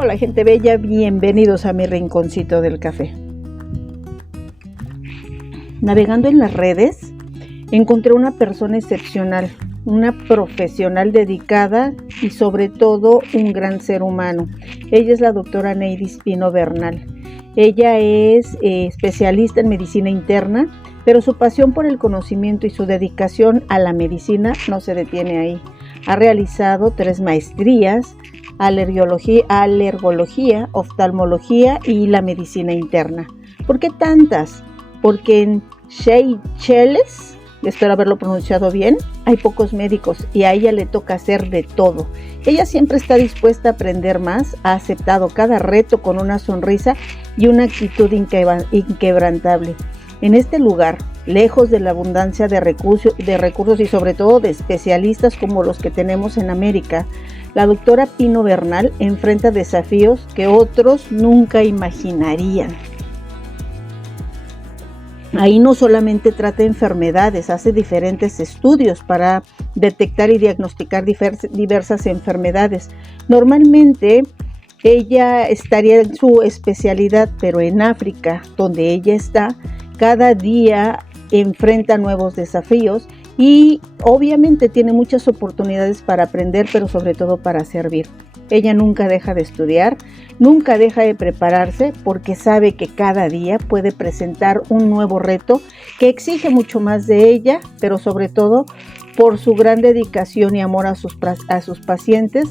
Hola gente bella, bienvenidos a mi rinconcito del café. Navegando en las redes, encontré una persona excepcional, una profesional dedicada y sobre todo un gran ser humano. Ella es la doctora Neidis Pino Bernal. Ella es especialista en medicina interna, pero su pasión por el conocimiento y su dedicación a la medicina no se detiene ahí. Ha realizado 3 maestrías, alergología, oftalmología y la medicina interna. ¿Por qué tantas? Porque en Seychelles, espero haberlo pronunciado bien, hay pocos médicos y a ella le toca hacer de todo. Ella siempre está dispuesta a aprender más, ha aceptado cada reto con una sonrisa y una actitud inquebrantable. En este lugar, lejos de la abundancia de recursos y sobre todo de especialistas como los que tenemos en América, la doctora Pino Bernal enfrenta desafíos que otros nunca imaginarían. Ahí no solamente trata enfermedades, hace diferentes estudios para detectar y diagnosticar diversas enfermedades. Normalmente ella estaría en su especialidad, pero en África, donde ella está, cada día enfrenta nuevos desafíos y obviamente tiene muchas oportunidades para aprender, pero sobre todo para servir. Ella nunca deja de estudiar, nunca deja de prepararse porque sabe que cada día puede presentar un nuevo reto que exige mucho más de ella, pero sobre todo por su gran dedicación y amor a sus pacientes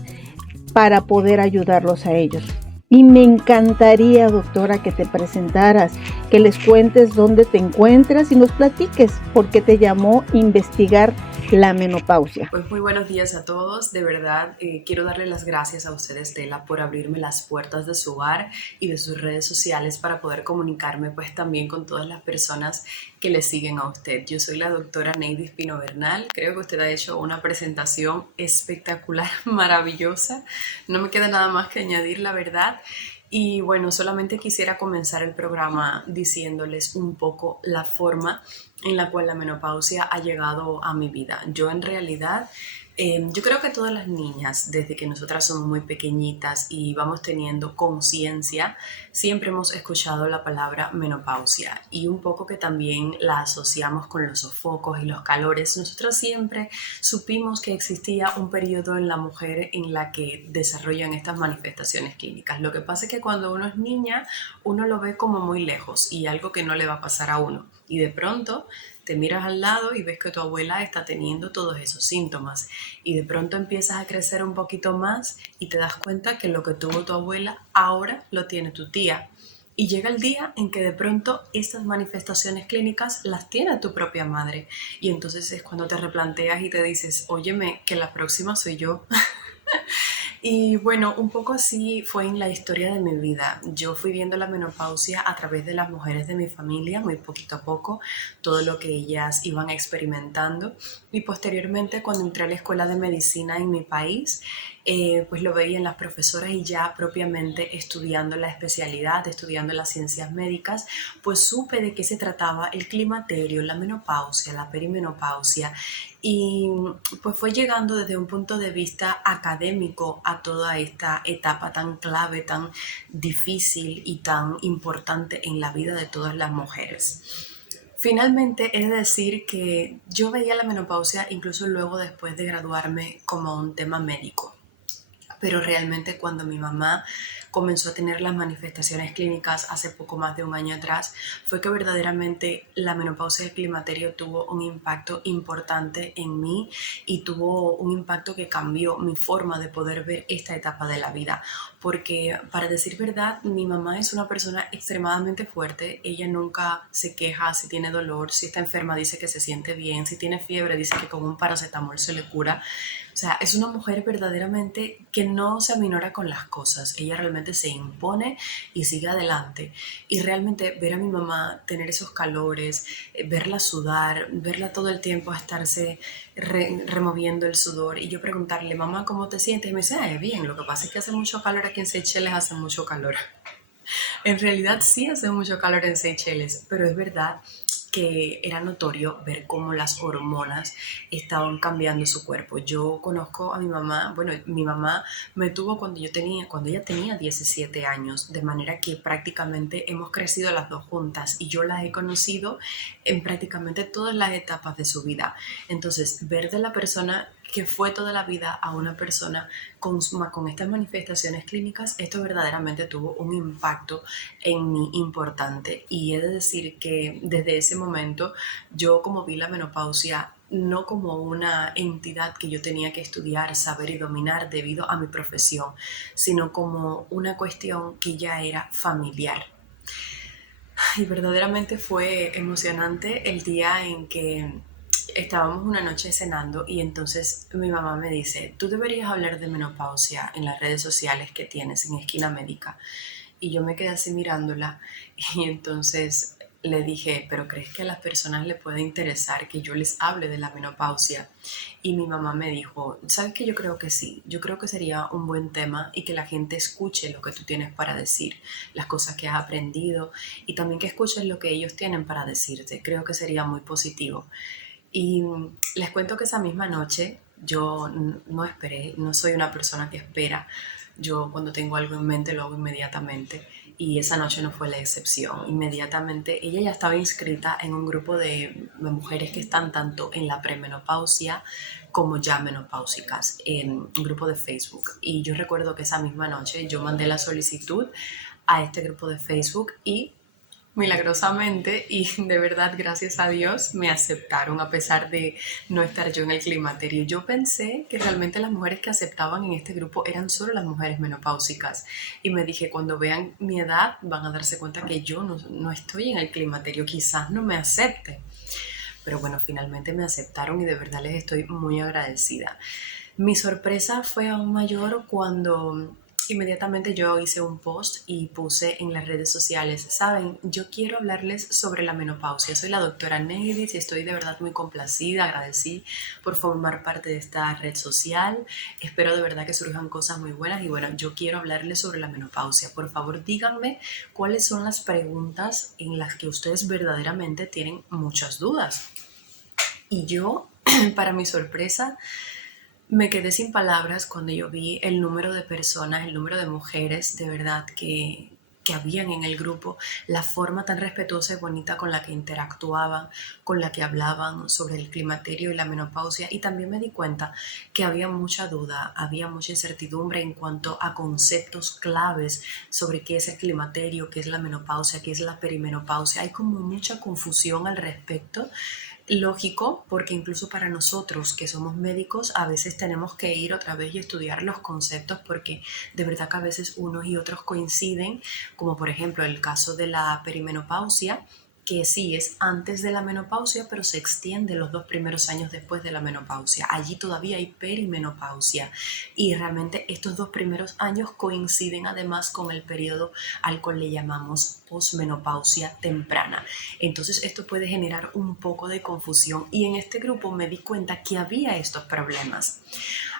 para poder ayudarlos a ellos. Y me encantaría, doctora, que te presentaras, que les cuentes dónde te encuentras y nos platiques por qué te llamó investigar la menopausia. Pues muy buenos días a todos, de verdad quiero darle las gracias a usted, Estela, por abrirme las puertas de su hogar y de sus redes sociales para poder comunicarme pues también con todas las personas que le siguen a usted. Yo soy la doctora Neidis Pino Bernal, creo que usted ha hecho una presentación espectacular, maravillosa, no me queda nada más que añadir la verdad. Y bueno, solamente quisiera comenzar el programa diciéndoles un poco la forma en la cual la menopausia ha llegado a mi vida. Yo en realidad, yo creo que todas las niñas, desde que nosotras somos muy pequeñitas y vamos teniendo conciencia, siempre hemos escuchado la palabra menopausia y un poco que también la asociamos con los sofocos y los calores. Nosotras siempre supimos que existía un periodo en la mujer en la que desarrollan estas manifestaciones clínicas. Lo que pasa es que cuando uno es niña, uno lo ve como muy lejos y algo que no le va a pasar a uno. Y de pronto te miras al lado y ves que tu abuela está teniendo todos esos síntomas. Y de pronto empiezas a crecer un poquito más y te das cuenta que lo que tuvo tu abuela ahora lo tiene tu tía. Y llega el día en que de pronto estas manifestaciones clínicas las tiene tu propia madre. Y entonces es cuando te replanteas y te dices, óyeme, que la próxima soy yo. Y bueno, un poco así fue en la historia de mi vida. Yo fui viendo la menopausia a través de las mujeres de mi familia, muy poquito a poco, todo lo que ellas iban experimentando. Y posteriormente, cuando entré a la escuela de medicina en mi país, pues lo veía en las profesoras y ya propiamente estudiando la especialidad, estudiando las ciencias médicas, pues supe de qué se trataba el climaterio, la menopausia, la perimenopausia. Y pues fue llegando desde un punto de vista académico a toda esta etapa tan clave, tan difícil y tan importante en la vida de todas las mujeres. Finalmente, he de decir que yo veía la menopausia incluso luego después de graduarme como un tema médico, pero realmente cuando mi mamá comenzó a tener las manifestaciones clínicas hace poco más de un año atrás, fue que verdaderamente la menopausia y el climaterio tuvo un impacto importante en mí y tuvo un impacto que cambió mi forma de poder ver esta etapa de la vida. Porque para decir verdad, mi mamá es una persona extremadamente fuerte, ella nunca se queja si tiene dolor, si está enferma dice que se siente bien, si tiene fiebre dice que con un paracetamol se le cura. O sea, es una mujer verdaderamente que no se aminora con las cosas. Ella realmente se impone y sigue adelante. Y realmente ver a mi mamá tener esos calores, verla sudar, verla todo el tiempo estarse removiendo el sudor y yo preguntarle, mamá, ¿cómo te sientes? Y me dice, bien, lo que pasa es que hace mucho calor aquí en Seychelles, hace mucho calor. En realidad sí hace mucho calor en Seychelles, pero es verdad que era notorio ver cómo las hormonas estaban cambiando su cuerpo. Yo conozco a mi mamá, bueno, mi mamá me tuvo cuando ella tenía 17 años, de manera que prácticamente hemos crecido las dos juntas y yo las he conocido en prácticamente todas las etapas de su vida. Entonces, ver de la persona que fue toda la vida a una persona con estas manifestaciones clínicas, esto verdaderamente tuvo un impacto en mí importante. Y he de decir que desde ese momento yo como vi la menopausia no como una entidad que yo tenía que estudiar, saber y dominar debido a mi profesión, sino como una cuestión que ya era familiar. Y verdaderamente fue emocionante el día en que estábamos una noche cenando y entonces mi mamá me dice, tú deberías hablar de menopausia en las redes sociales que tienes en Esquina Médica. Y yo me quedé así mirándola y entonces le dije, pero ¿crees que a las personas les puede interesar que yo les hable de la menopausia? Y mi mamá me dijo, ¿sabes qué? Yo creo que sí, yo creo que sería un buen tema y que la gente escuche lo que tú tienes para decir, las cosas que has aprendido y también que escuchen lo que ellos tienen para decirte. Creo que sería muy positivo. Y les cuento que esa misma noche yo no esperé, no soy una persona que espera. Yo cuando tengo algo en mente lo hago inmediatamente y esa noche no fue la excepción. Inmediatamente ella ya estaba inscrita en un grupo de mujeres que están tanto en la premenopausia como ya menopáusicas, en un grupo de Facebook. Y yo recuerdo que esa misma noche yo mandé la solicitud a este grupo de Facebook y milagrosamente y de verdad gracias a Dios me aceptaron a pesar de no estar yo en el climaterio. Yo pensé que realmente las mujeres que aceptaban en este grupo eran solo las mujeres menopáusicas y me dije cuando vean mi edad van a darse cuenta que yo no estoy en el climaterio, quizás no me acepten. Pero bueno, finalmente me aceptaron y de verdad les estoy muy agradecida. Mi sorpresa fue aún mayor cuando inmediatamente yo hice un post y puse en las redes sociales, saben, yo quiero hablarles sobre la menopausia. Soy la doctora Neidis y estoy de verdad muy complacida, agradecí por formar parte de esta red social. Espero de verdad que surjan cosas muy buenas y bueno, yo quiero hablarles sobre la menopausia. Por favor, díganme cuáles son las preguntas en las que ustedes verdaderamente tienen muchas dudas. Y yo, para mi sorpresa, me quedé sin palabras cuando yo vi el número de personas, el número de mujeres de verdad que habían en el grupo, la forma tan respetuosa y bonita con la que interactuaban, con la que hablaban sobre el climaterio y la menopausia. Y también me di cuenta que había mucha duda, había mucha incertidumbre en cuanto a conceptos claves sobre qué es el climaterio, qué es la menopausia, qué es la perimenopausia. Hay como mucha confusión al respecto. Lógico, porque incluso para nosotros que somos médicos a veces tenemos que ir otra vez y estudiar los conceptos porque de verdad que a veces unos y otros coinciden, como por ejemplo el caso de la perimenopausia, que sí es antes de la menopausia, pero se extiende los 2 primeros años después de la menopausia. Allí todavía hay perimenopausia y realmente estos 2 primeros años coinciden además con el periodo al cual le llamamos posmenopausia temprana. Entonces esto puede generar un poco de confusión y en este grupo me di cuenta que había estos problemas.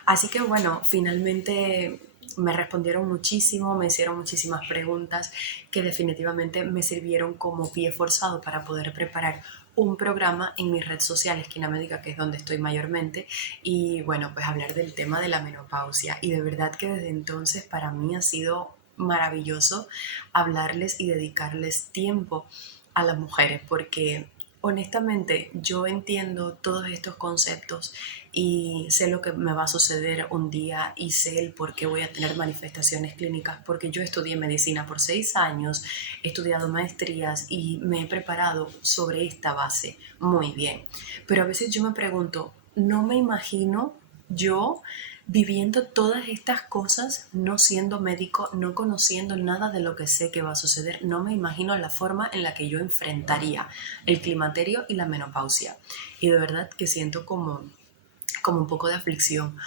Así que bueno, finalmente me respondieron muchísimo, me hicieron muchísimas preguntas que definitivamente me sirvieron como pie forzado para poder preparar un programa en mi red social Esquina Médica, que es donde estoy mayormente, y bueno, pues hablar del tema de la menopausia. Y de verdad que desde entonces para mí ha sido maravilloso hablarles y dedicarles tiempo a las mujeres, porque honestamente yo entiendo todos estos conceptos y sé lo que me va a suceder un día y sé el por qué voy a tener manifestaciones clínicas, porque yo estudié medicina por 6 años, he estudiado maestrías y me he preparado sobre esta base muy bien. Pero a veces yo me pregunto, no me imagino yo viviendo todas estas cosas, no siendo médico, no conociendo nada de lo que sé que va a suceder, no me imagino la forma en la que yo enfrentaría el climaterio y la menopausia. Y de verdad que siento como un poco de aflicción,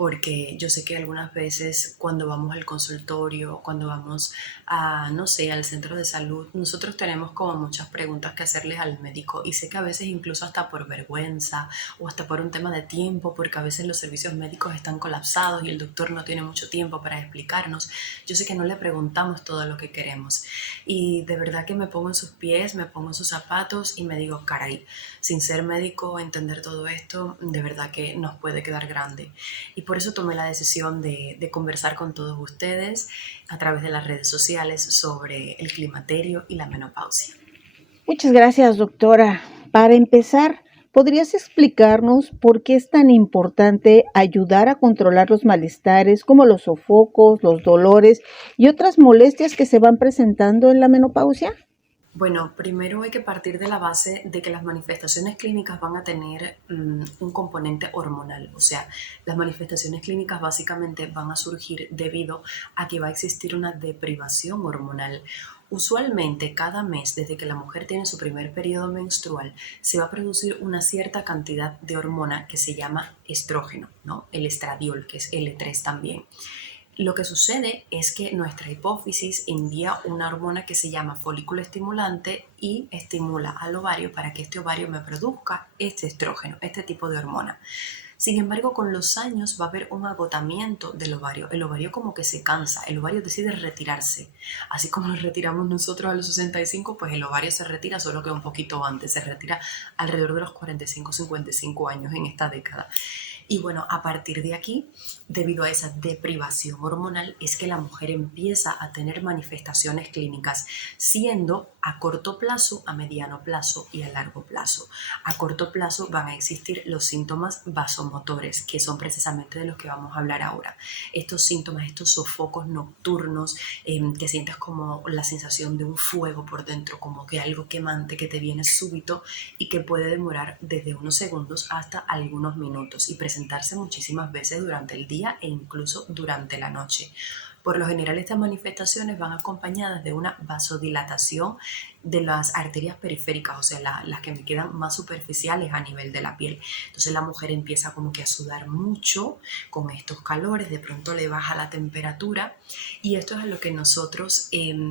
porque yo sé que algunas veces cuando vamos al consultorio, cuando vamos a, no sé, al centro de salud, nosotros tenemos como muchas preguntas que hacerles al médico y sé que a veces incluso hasta por vergüenza o hasta por un tema de tiempo, porque a veces los servicios médicos están colapsados y el doctor no tiene mucho tiempo para explicarnos. Yo sé que no le preguntamos todo lo que queremos y de verdad que me pongo en sus pies, me pongo en sus zapatos y me digo, caray, sin ser médico, entender todo esto, de verdad que nos puede quedar grande. Y por eso tomé la decisión de conversar con todos ustedes a través de las redes sociales sobre el climaterio y la menopausia. Muchas gracias, doctora. Para empezar, ¿podrías explicarnos por qué es tan importante ayudar a controlar los malestares como los sofocos, los dolores y otras molestias que se van presentando en la menopausia? Bueno, primero hay que partir de la base de que las manifestaciones clínicas van a tener un componente hormonal, o sea, las manifestaciones clínicas básicamente van a surgir debido a que va a existir una deprivación hormonal. Usualmente cada mes, desde que la mujer tiene su primer periodo menstrual, se va a producir una cierta cantidad de hormona que se llama estrógeno, ¿no? El estradiol, que es L3 también. Lo que sucede es que nuestra hipófisis envía una hormona que se llama folículo estimulante y estimula al ovario para que este ovario me produzca este estrógeno, este tipo de hormona. Sin embargo, con los años va a haber un agotamiento del ovario. El ovario como que se cansa, el ovario decide retirarse. Así como nos retiramos nosotros a los 65, pues el ovario se retira, solo que un poquito antes, se retira alrededor de los 45-55 años en esta década. Y bueno, a partir de aquí, debido a esa deprivación hormonal, es que la mujer empieza a tener manifestaciones clínicas, siendo a corto plazo, a mediano plazo y a largo plazo. A corto plazo van a existir los síntomas vasomotores, que son precisamente de los que vamos a hablar ahora. Estos síntomas, estos sofocos nocturnos, que sientes como la sensación de un fuego por dentro, como que algo quemante que te viene súbito y que puede demorar desde unos segundos hasta algunos minutos y presentarse muchísimas veces durante el día e incluso durante la noche. Por lo general, estas manifestaciones van acompañadas de una vasodilatación de las arterias periféricas, o sea, las que me quedan más superficiales a nivel de la piel. Entonces la mujer empieza como que a sudar mucho con estos calores, de pronto le baja la temperatura y esto es a lo que nosotros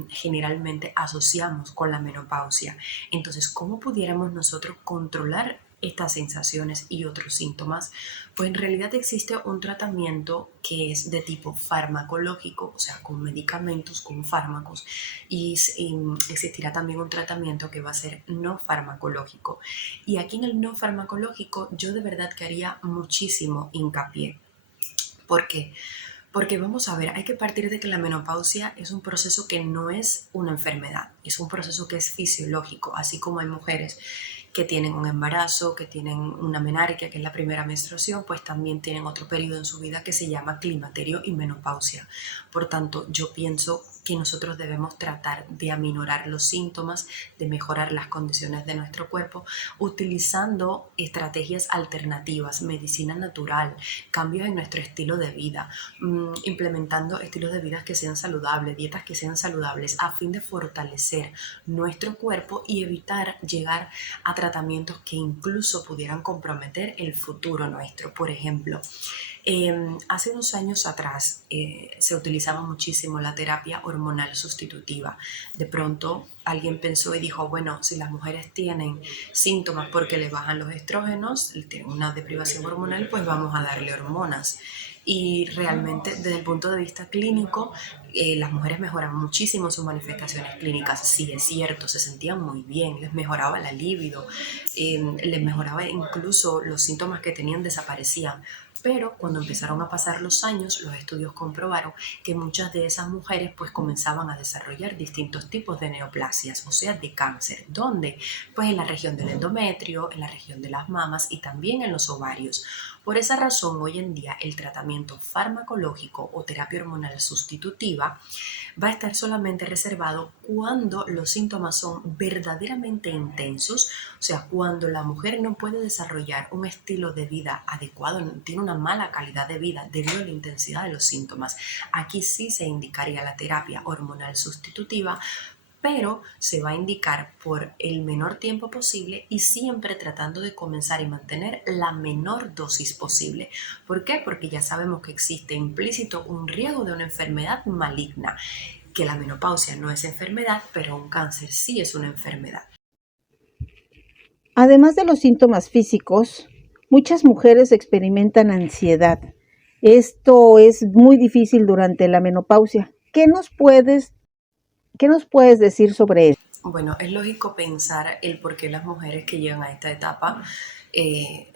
generalmente asociamos con la menopausia. Entonces, ¿cómo pudiéramos nosotros controlar estas sensaciones y otros síntomas? Pues en realidad existe un tratamiento que es de tipo farmacológico, o sea, con medicamentos, con fármacos, y existirá también un tratamiento que va a ser no farmacológico. Y aquí en el no farmacológico yo de verdad que haría muchísimo hincapié. ¿Por qué? Porque vamos a ver, hay que partir de que la menopausia es un proceso que no es una enfermedad, es un proceso que es fisiológico, así como hay mujeres que tienen un embarazo, que tienen una menarquia, que es la primera menstruación, pues también tienen otro periodo en su vida que se llama climaterio y menopausia. Por tanto, yo pienso que nosotros debemos tratar de aminorar los síntomas, de mejorar las condiciones de nuestro cuerpo, utilizando estrategias alternativas, medicina natural, cambios en nuestro estilo de vida, implementando estilos de vida que sean saludables, dietas que sean saludables, a fin de fortalecer nuestro cuerpo y evitar llegar a tratamientos que incluso pudieran comprometer el futuro nuestro. Por ejemplo, hace unos años atrás se utilizaba muchísimo la terapia hormonal sustitutiva. De pronto alguien pensó y dijo, bueno, si las mujeres tienen síntomas porque les bajan los estrógenos, tienen una deprivación hormonal, pues vamos a darle hormonas. Y realmente desde el punto de vista clínico, las mujeres mejoran muchísimo sus manifestaciones clínicas. Sí, es cierto, se sentían muy bien, les mejoraba la libido, les mejoraba incluso los síntomas que tenían desaparecían. Pero cuando empezaron a pasar los años, los estudios comprobaron que muchas de esas mujeres pues comenzaban a desarrollar distintos tipos de neoplasias, o sea, de cáncer. ¿Dónde? Pues en la región del endometrio, en la región de las mamas y también en los ovarios. Por esa razón, hoy en día el tratamiento farmacológico o terapia hormonal sustitutiva va a estar solamente reservado cuando los síntomas son verdaderamente intensos, o sea, cuando la mujer no puede desarrollar un estilo de vida adecuado, tiene una mala calidad de vida debido a la intensidad de los síntomas. Aquí sí se indicaría la terapia hormonal sustitutiva, pero se va a indicar por el menor tiempo posible y siempre tratando de comenzar y mantener la menor dosis posible. ¿Por qué? Porque ya sabemos que existe implícito un riesgo de una enfermedad maligna, que la menopausia no es enfermedad, pero un cáncer sí es una enfermedad. Además de los síntomas físicos, muchas mujeres experimentan ansiedad. Esto es muy difícil durante la menopausia. ¿Qué nos puedes decir sobre esto? Bueno, es lógico pensar el por qué las mujeres que llegan a esta etapa,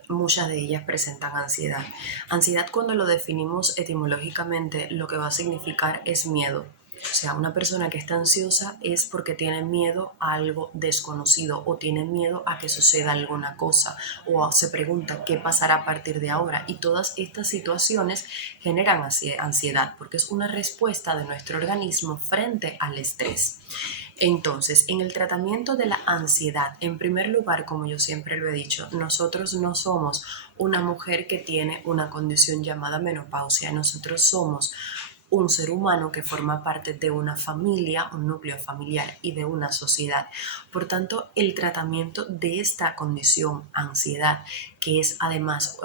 muchas de ellas presentan ansiedad. Ansiedad, cuando lo definimos etimológicamente, lo que va a significar es miedo. O sea, una persona que está ansiosa es porque tiene miedo a algo desconocido o tiene miedo a que suceda alguna cosa o se pregunta qué pasará a partir de ahora. Y todas estas situaciones generan ansiedad porque es una respuesta de nuestro organismo frente al estrés. Entonces, en el tratamiento de la ansiedad, en primer lugar, como yo siempre lo he dicho, nosotros no somos una mujer que tiene una condición llamada menopausia, nosotros somos un ser humano que forma parte de una familia, un núcleo familiar y de una sociedad. Por tanto, el tratamiento de esta condición, ansiedad, que es además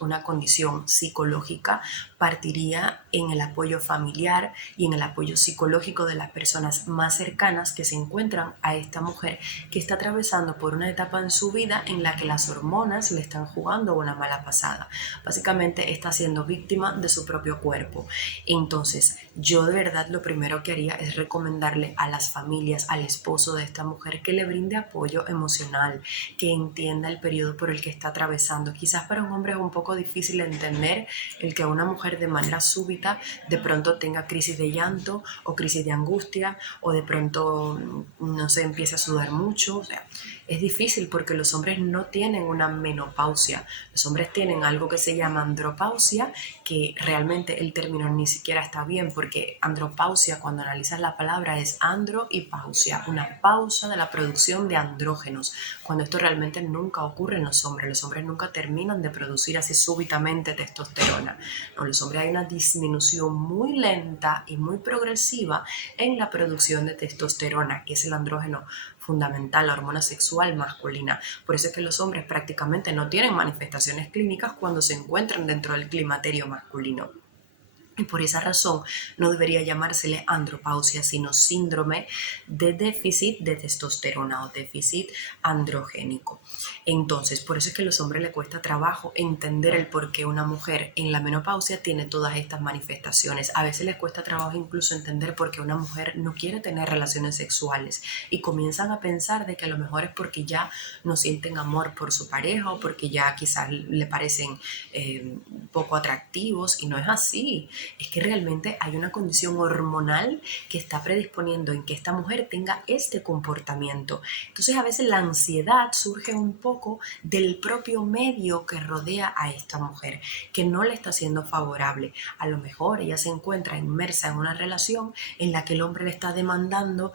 una condición psicológica, partiría en el apoyo familiar y en el apoyo psicológico de las personas más cercanas que se encuentran a esta mujer que está atravesando por una etapa en su vida en la que las hormonas le están jugando una mala pasada. Básicamente está siendo víctima de su propio cuerpo. Entonces, yo de verdad lo primero que haría es recomendarle a las familias, al esposo de esta mujer, que le brinde apoyo emocional, que entienda el periodo por el que está atravesando. Quizás para un hombre es un poco difícil entender el que una mujer de manera súbita de pronto tenga crisis de llanto o crisis de angustia o de pronto, no sé, empiece a sudar mucho. O sea, es difícil porque los hombres no tienen una menopausia. Los hombres tienen algo que se llama andropausia, que realmente el término ni siquiera está bien porque andropausia, cuando analizas la palabra, es andro y pausia, una pausa de la producción de andrógenos, cuando esto realmente nunca ocurre en los hombres. Los hombres nunca terminan de producir así súbitamente testosterona. No, los hombres hay una disminución muy lenta y muy progresiva en la producción de testosterona, que es el andrógeno fundamental, la hormona sexual masculina. Por eso es que los hombres prácticamente no tienen manifestaciones clínicas cuando se encuentran dentro del climaterio masculino. Y por esa razón no debería llamársele andropausia, sino síndrome de déficit de testosterona o déficit androgénico. Entonces, por eso es que a los hombres les cuesta trabajo entender el por qué una mujer en la menopausia tiene todas estas manifestaciones. A veces les cuesta trabajo incluso entender por qué una mujer no quiere tener relaciones sexuales y comienzan a pensar de que a lo mejor es porque ya no sienten amor por su pareja o porque ya quizás le parecen poco atractivos, y no es así. Es que realmente hay una condición hormonal que está predisponiendo en que esta mujer tenga este comportamiento. Entonces, a veces la ansiedad surge un poco del propio medio que rodea a esta mujer, que no le está siendo favorable. A lo mejor ella se encuentra inmersa en una relación en la que el hombre le está demandando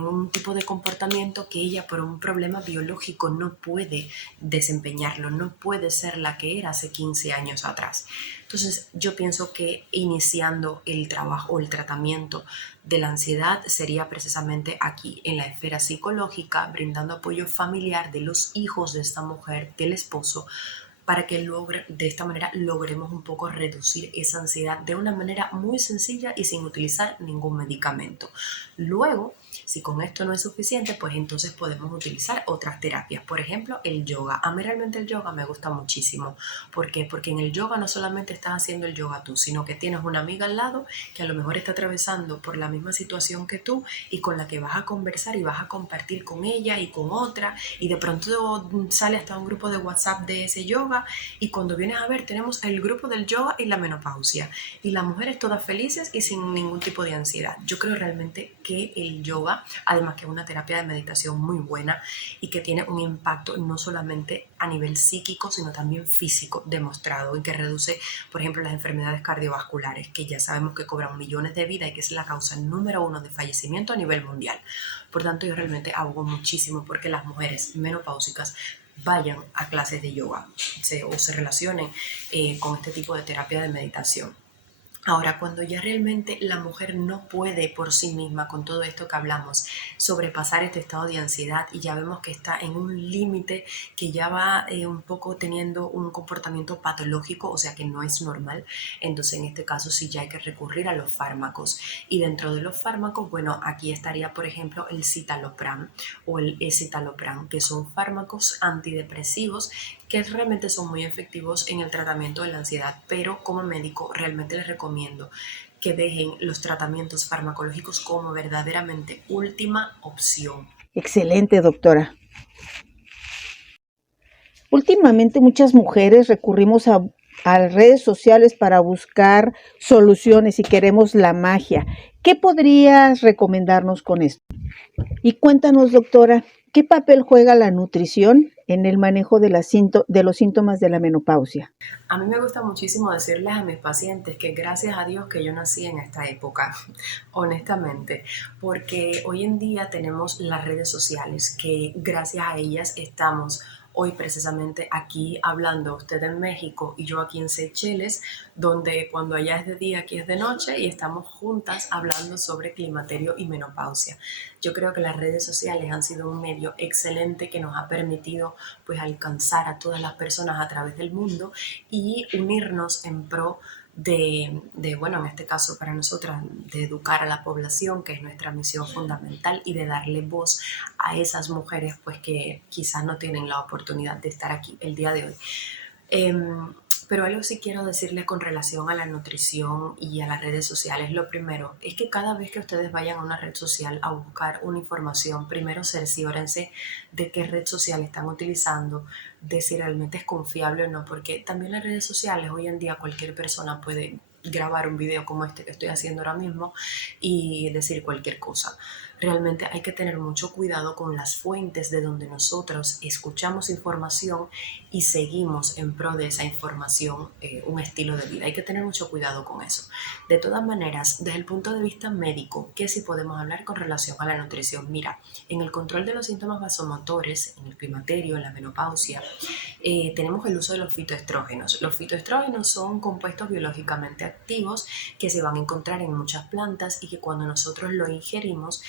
un tipo de comportamiento que ella, por un problema biológico, no puede desempeñarlo, no puede ser la que era hace 15 años atrás. Entonces, yo pienso que iniciando el trabajo o el tratamiento de la ansiedad sería precisamente aquí, en la esfera psicológica, brindando apoyo familiar de los hijos de esta mujer, del esposo, para que de esta manera logremos un poco reducir esa ansiedad de una manera muy sencilla y sin utilizar ningún medicamento. Luego, si con esto no es suficiente, pues entonces podemos utilizar otras terapias. Por ejemplo, el yoga. A mí realmente el yoga me gusta muchísimo. ¿Por qué? Porque en el yoga no solamente estás haciendo el yoga tú, sino que tienes una amiga al lado que a lo mejor está atravesando por la misma situación que tú y con la que vas a conversar y vas a compartir con ella y con otra, y de pronto sale hasta un grupo de WhatsApp de ese yoga, y cuando vienes a ver tenemos el grupo del yoga y la menopausia y las mujeres todas felices y sin ningún tipo de ansiedad. Yo creo realmente que el yoga, además que es una terapia de meditación muy buena y que tiene un impacto no solamente a nivel psíquico, sino también físico demostrado, y que reduce, por ejemplo, las enfermedades cardiovasculares, que ya sabemos que cobran millones de vidas y que es la causa número 1 de fallecimiento a nivel mundial. Por tanto, yo realmente abogo muchísimo porque las mujeres menopáusicas vayan a clases de yoga o se relacionen con este tipo de terapia de meditación. Ahora, cuando ya realmente la mujer no puede por sí misma, con todo esto que hablamos, sobrepasar este estado de ansiedad y ya vemos que está en un límite, que ya va un poco teniendo un comportamiento patológico, o sea que no es normal, entonces en este caso sí ya hay que recurrir a los fármacos. Y dentro de los fármacos, bueno, aquí estaría por ejemplo el citalopram o el escitalopram, que son fármacos antidepresivos que realmente son muy efectivos en el tratamiento de la ansiedad, pero como médico realmente les recomiendo que dejen los tratamientos farmacológicos como verdaderamente última opción. Excelente, doctora. Últimamente muchas mujeres recurrimos a redes sociales para buscar soluciones y queremos la magia. ¿Qué podrías recomendarnos con esto? Y cuéntanos, doctora, ¿qué papel juega la nutrición en el manejo de los síntomas de la menopausia? A mí me gusta muchísimo decirles a mis pacientes que gracias a Dios que yo nací en esta época, honestamente, porque hoy en día tenemos las redes sociales que gracias a ellas estamos hoy precisamente aquí hablando, usted en México y yo aquí en Seychelles, donde cuando allá es de día, aquí es de noche y estamos juntas hablando sobre climaterio y menopausia. Yo creo que las redes sociales han sido un medio excelente que nos ha permitido pues alcanzar a todas las personas a través del mundo y unirnos en pro bueno, en este caso para nosotras, de educar a la población, que es nuestra misión fundamental, y de darle voz a esas mujeres pues que quizás no tienen la oportunidad de estar aquí el día de hoy. Pero algo sí quiero decirles con relación a la nutrición y a las redes sociales. Lo primero es que cada vez que ustedes vayan a una red social a buscar una información, primero cerciórense de qué red social están utilizando, de si realmente es confiable o no, porque también las redes sociales hoy en día cualquier persona puede grabar un video como este que estoy haciendo ahora mismo y decir cualquier cosa. Realmente hay que tener mucho cuidado con las fuentes de donde nosotros escuchamos información y seguimos en pro de esa información un estilo de vida. Hay que tener mucho cuidado con eso. De todas maneras, desde el punto de vista médico, ¿qué sí podemos hablar con relación a la nutrición? Mira, en el control de los síntomas vasomotores, en el climaterio, en la menopausia, tenemos el uso de los fitoestrógenos. Los fitoestrógenos son compuestos biológicamente activos que se van a encontrar en muchas plantas y que cuando nosotros lo ingerimos,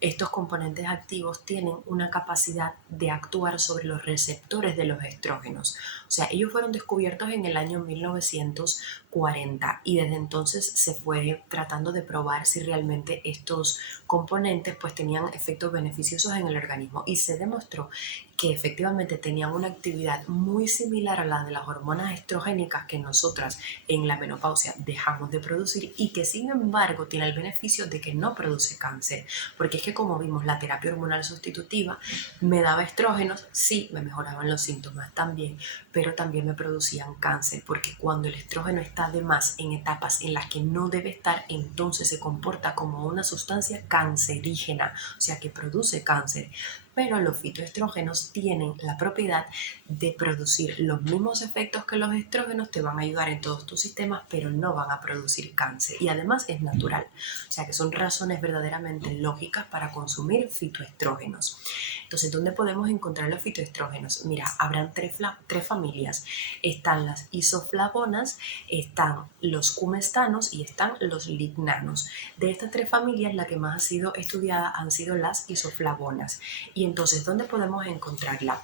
estos componentes activos tienen una capacidad de actuar sobre los receptores de los estrógenos. O sea, ellos fueron descubiertos en el año 1940 y desde entonces se fue tratando de probar si realmente estos componentes pues tenían efectos beneficiosos en el organismo y se demostró que efectivamente tenían una actividad muy similar a la de las hormonas estrogénicas que nosotras en la menopausia dejamos de producir y que sin embargo tiene el beneficio de que no produce cáncer, porque es que como vimos la terapia hormonal sustitutiva me daba estrógenos, sí, me mejoraban los síntomas también, pero también me producían cáncer, porque cuando el estrógeno está de más en etapas en las que no debe estar, entonces se comporta como una sustancia cancerígena, o sea que produce cáncer. Pero los fitoestrógenos tienen la propiedad de producir los mismos efectos que los estrógenos, te van a ayudar en todos tus sistemas, pero no van a producir cáncer. Y además es natural. O sea que son razones verdaderamente lógicas para consumir fitoestrógenos. Entonces, ¿dónde podemos encontrar los fitoestrógenos? Mira, habrán tres familias. Están las isoflavonas, están los cumestanos y están los lignanos. De estas tres familias, la que más ha sido estudiada han sido las isoflavonas. Y entonces, ¿dónde podemos encontrarla?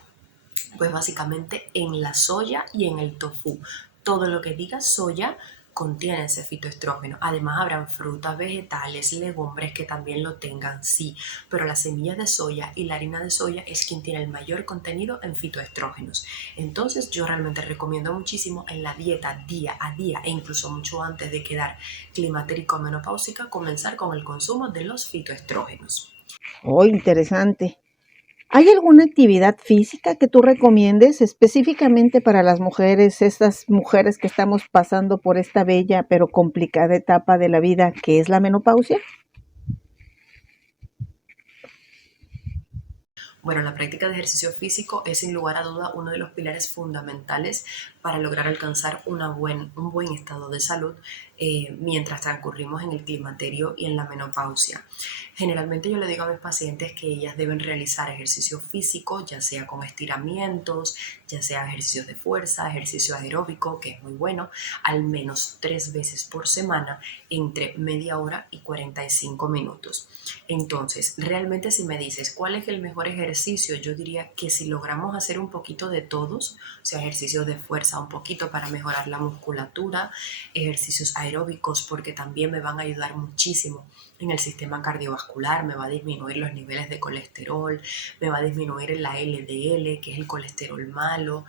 Pues básicamente en la soya y en el tofu. Todo lo que diga soya contiene ese fitoestrógeno. Además habrán frutas, vegetales, legumbres que también lo tengan, sí, pero las semillas de soya y la harina de soya es quien tiene el mayor contenido en fitoestrógenos. Entonces yo realmente recomiendo muchísimo en la dieta día a día e incluso mucho antes de quedar climatérico o menopáusica comenzar con el consumo de los fitoestrógenos. Oh, interesante. ¿Hay alguna actividad física que tú recomiendes específicamente para las mujeres, estas mujeres que estamos pasando por esta bella pero complicada etapa de la vida que es la menopausia? Bueno, la práctica de ejercicio físico es sin lugar a duda uno de los pilares fundamentales para lograr alcanzar un buen estado de salud mientras transcurrimos en el climaterio y en la menopausia. Generalmente yo le digo a mis pacientes que ellas deben realizar ejercicio físico, ya sea con estiramientos, ya sea ejercicios de fuerza, ejercicio aeróbico, que es muy bueno, al menos 3 veces por semana, entre media hora y 45 minutos. Entonces, realmente si me dices cuál es el mejor ejercicio, yo diría que si logramos hacer un poquito de todos, o sea, ejercicios de fuerza un poquito para mejorar la musculatura, ejercicios aeróbicos porque también me van a ayudar muchísimo en el sistema cardiovascular, me va a disminuir los niveles de colesterol, me va a disminuir la LDL, que es el colesterol malo,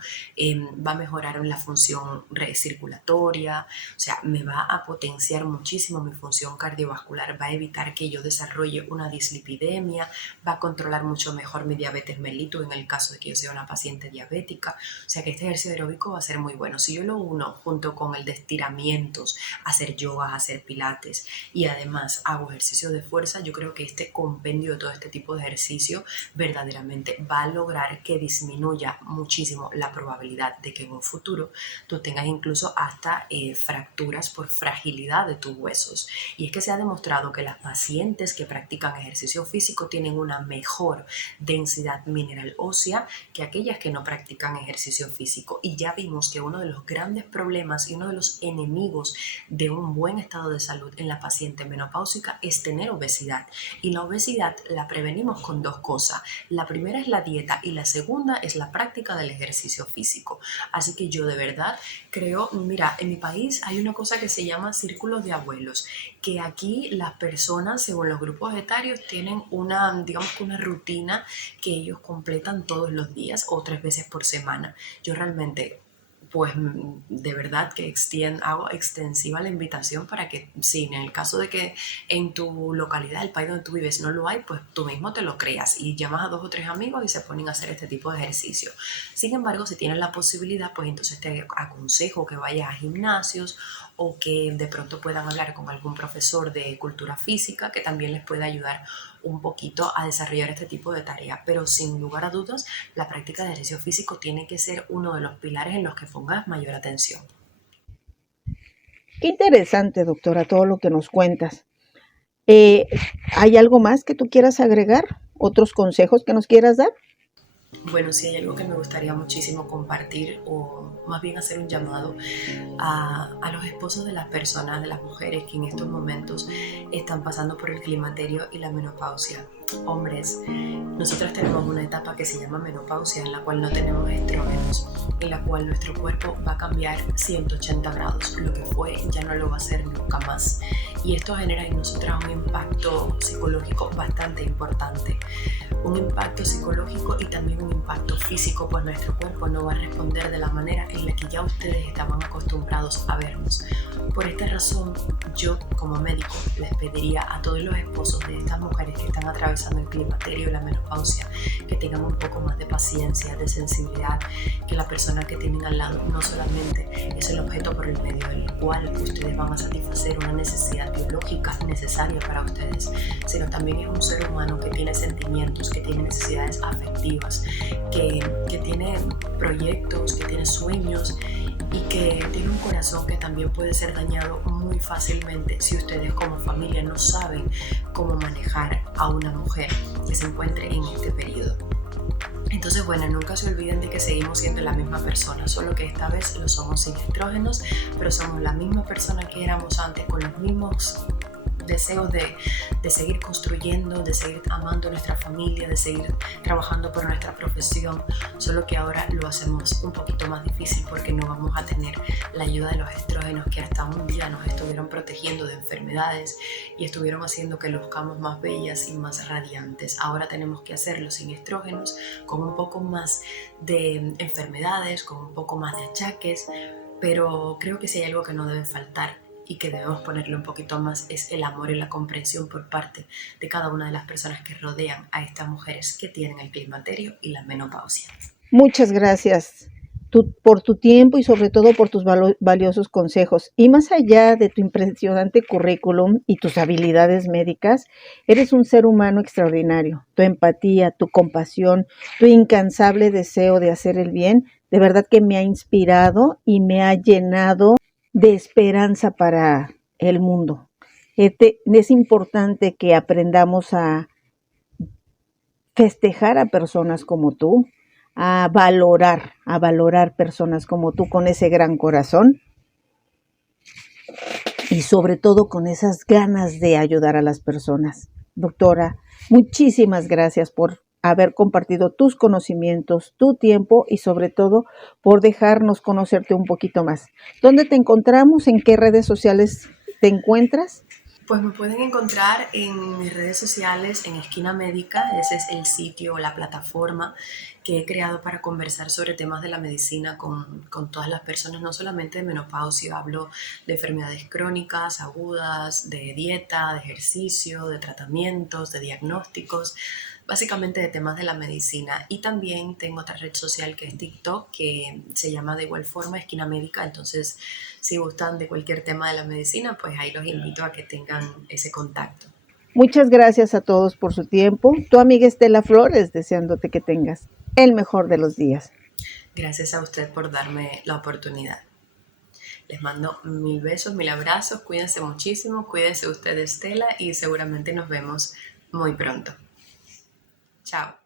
va a mejorar la función circulatoria, o sea, me va a potenciar muchísimo mi función cardiovascular, va a evitar que yo desarrolle una dislipidemia, va a controlar mucho mejor mi diabetes mellitus en el caso de que yo sea una paciente diabética, o sea que este ejercicio aeróbico va a ser muy bueno. Si yo lo uno junto con el de estiramientos, hacer yoga, hacer pilates y además hago ejercicio de fuerza, yo creo que este compendio de todo este tipo de ejercicio verdaderamente va a lograr que disminuya muchísimo la probabilidad de que en un futuro tú tengas incluso hasta fracturas por fragilidad de tus huesos. Y es que se ha demostrado que las pacientes que practican ejercicio físico tienen una mejor densidad mineral ósea que aquellas que no practican ejercicio físico. Y ya vimos que uno de los grandes problemas y uno de los enemigos de un buen estado de salud en la paciente menopáusica es tener obesidad. Y la obesidad la prevenimos con dos cosas. La primera es la dieta y la segunda es la práctica del ejercicio físico. Así que yo de verdad creo, mira, en mi país hay una cosa que se llama círculos de abuelos, que aquí las personas según los grupos etarios tienen una, digamos que una rutina que ellos completan todos los días o 3 veces por semana. Yo realmente pues de verdad que hago extensiva la invitación para que si en el caso de que en tu localidad, el país donde tú vives no lo hay, pues tú mismo te lo creas y llamas a 2 o 3 amigos y se ponen a hacer este tipo de ejercicio. Sin embargo, si tienes la posibilidad, pues entonces te aconsejo que vayas a gimnasios o que de pronto puedan hablar con algún profesor de cultura física que también les pueda ayudar un poquito a desarrollar este tipo de tareas, pero sin lugar a dudas la práctica de ejercicio físico tiene que ser uno de los pilares en los que pongas mayor atención. Qué interesante, doctora, todo lo que nos cuentas. ¿Hay algo más que tú quieras agregar? ¿Otros consejos que nos quieras dar? Bueno, sí hay algo que me gustaría muchísimo compartir o más bien hacer un llamado a los esposos de las personas, de las mujeres que en estos momentos están pasando por el climaterio y la menopausia. Hombres, nosotras tenemos una etapa que se llama menopausia en la cual no tenemos estrógenos, en la cual nuestro cuerpo va a cambiar 180 grados. Lo que fue ya no lo va a hacer nunca más. Y esto genera en nosotras un impacto psicológico bastante importante. Un impacto psicológico y también un impacto físico, pues nuestro cuerpo no va a responder de la manera en la que ya ustedes estaban acostumbrados a vernos. Por esta razón, yo como médico les pediría a todos los esposos de estas mujeres que están atravesando el climaterio y la menopausia que tengan un poco más de paciencia, de sensibilidad, que la persona que tienen al lado no solamente es el objeto por el medio del cual ustedes van a satisfacer una necesidad biológica necesaria para ustedes, sino también es un ser humano que tiene sentimientos, que tiene necesidades afectivas, que tiene proyectos, que tiene sueños y que tiene un corazón que también puede ser dañado muy fácilmente si ustedes como familia no saben cómo manejar a una mujer que se encuentre en este periodo. Entonces, bueno, nunca se olviden de que seguimos siendo la misma persona, solo que esta vez lo somos sin estrógenos, pero somos la misma persona que éramos antes, con los mismos deseos de seguir construyendo, de seguir amando a nuestra familia, de seguir trabajando por nuestra profesión, solo que ahora lo hacemos un poquito más difícil porque no vamos a tener la ayuda de los estrógenos que hasta un día nos estuvieron protegiendo de enfermedades y estuvieron haciendo que luzcamos más bellas y más radiantes. Ahora tenemos que hacerlo sin estrógenos, con un poco más de enfermedades, con un poco más de achaques, pero creo que si hay algo que no debe faltar y que debemos ponerle un poquito más es el amor y la comprensión por parte de cada una de las personas que rodean a estas mujeres que tienen el climaterio y la menopausia. Muchas gracias por tu tiempo y sobre todo por tus valiosos consejos. Y más allá de tu impresionante currículum y tus habilidades médicas, eres un ser humano extraordinario. Tu empatía, tu compasión, tu incansable deseo de hacer el bien De verdad que me ha inspirado y me ha llenado de esperanza para el mundo. Es importante que aprendamos a festejar a personas como tú, a valorar personas como tú con ese gran corazón y sobre todo con esas ganas de ayudar a las personas. Doctora, muchísimas gracias por haber compartido tus conocimientos, tu tiempo y sobre todo por dejarnos conocerte un poquito más. ¿Dónde te encontramos? ¿En qué redes sociales te encuentras? Pues me pueden encontrar en mis redes sociales en Esquina Médica. Ese es el sitio o la plataforma que he creado para conversar sobre temas de la medicina con todas las personas, no solamente de menopausia, hablo de enfermedades crónicas, agudas, de dieta, de ejercicio, de tratamientos, de diagnósticos, básicamente de temas de la medicina. Y también tengo otra red social que es TikTok, que se llama de igual forma Esquina Médica. Entonces, si gustan de cualquier tema de la medicina, pues ahí los invito a que tengan ese contacto. Muchas gracias a todos por su tiempo. Tu amiga Estela Flores, deseándote que tengas el mejor de los días. Gracias a usted por darme la oportunidad. Les mando mil besos, mil abrazos, cuídense muchísimo, cuídense usted, Estela, y seguramente nos vemos muy pronto. Chao.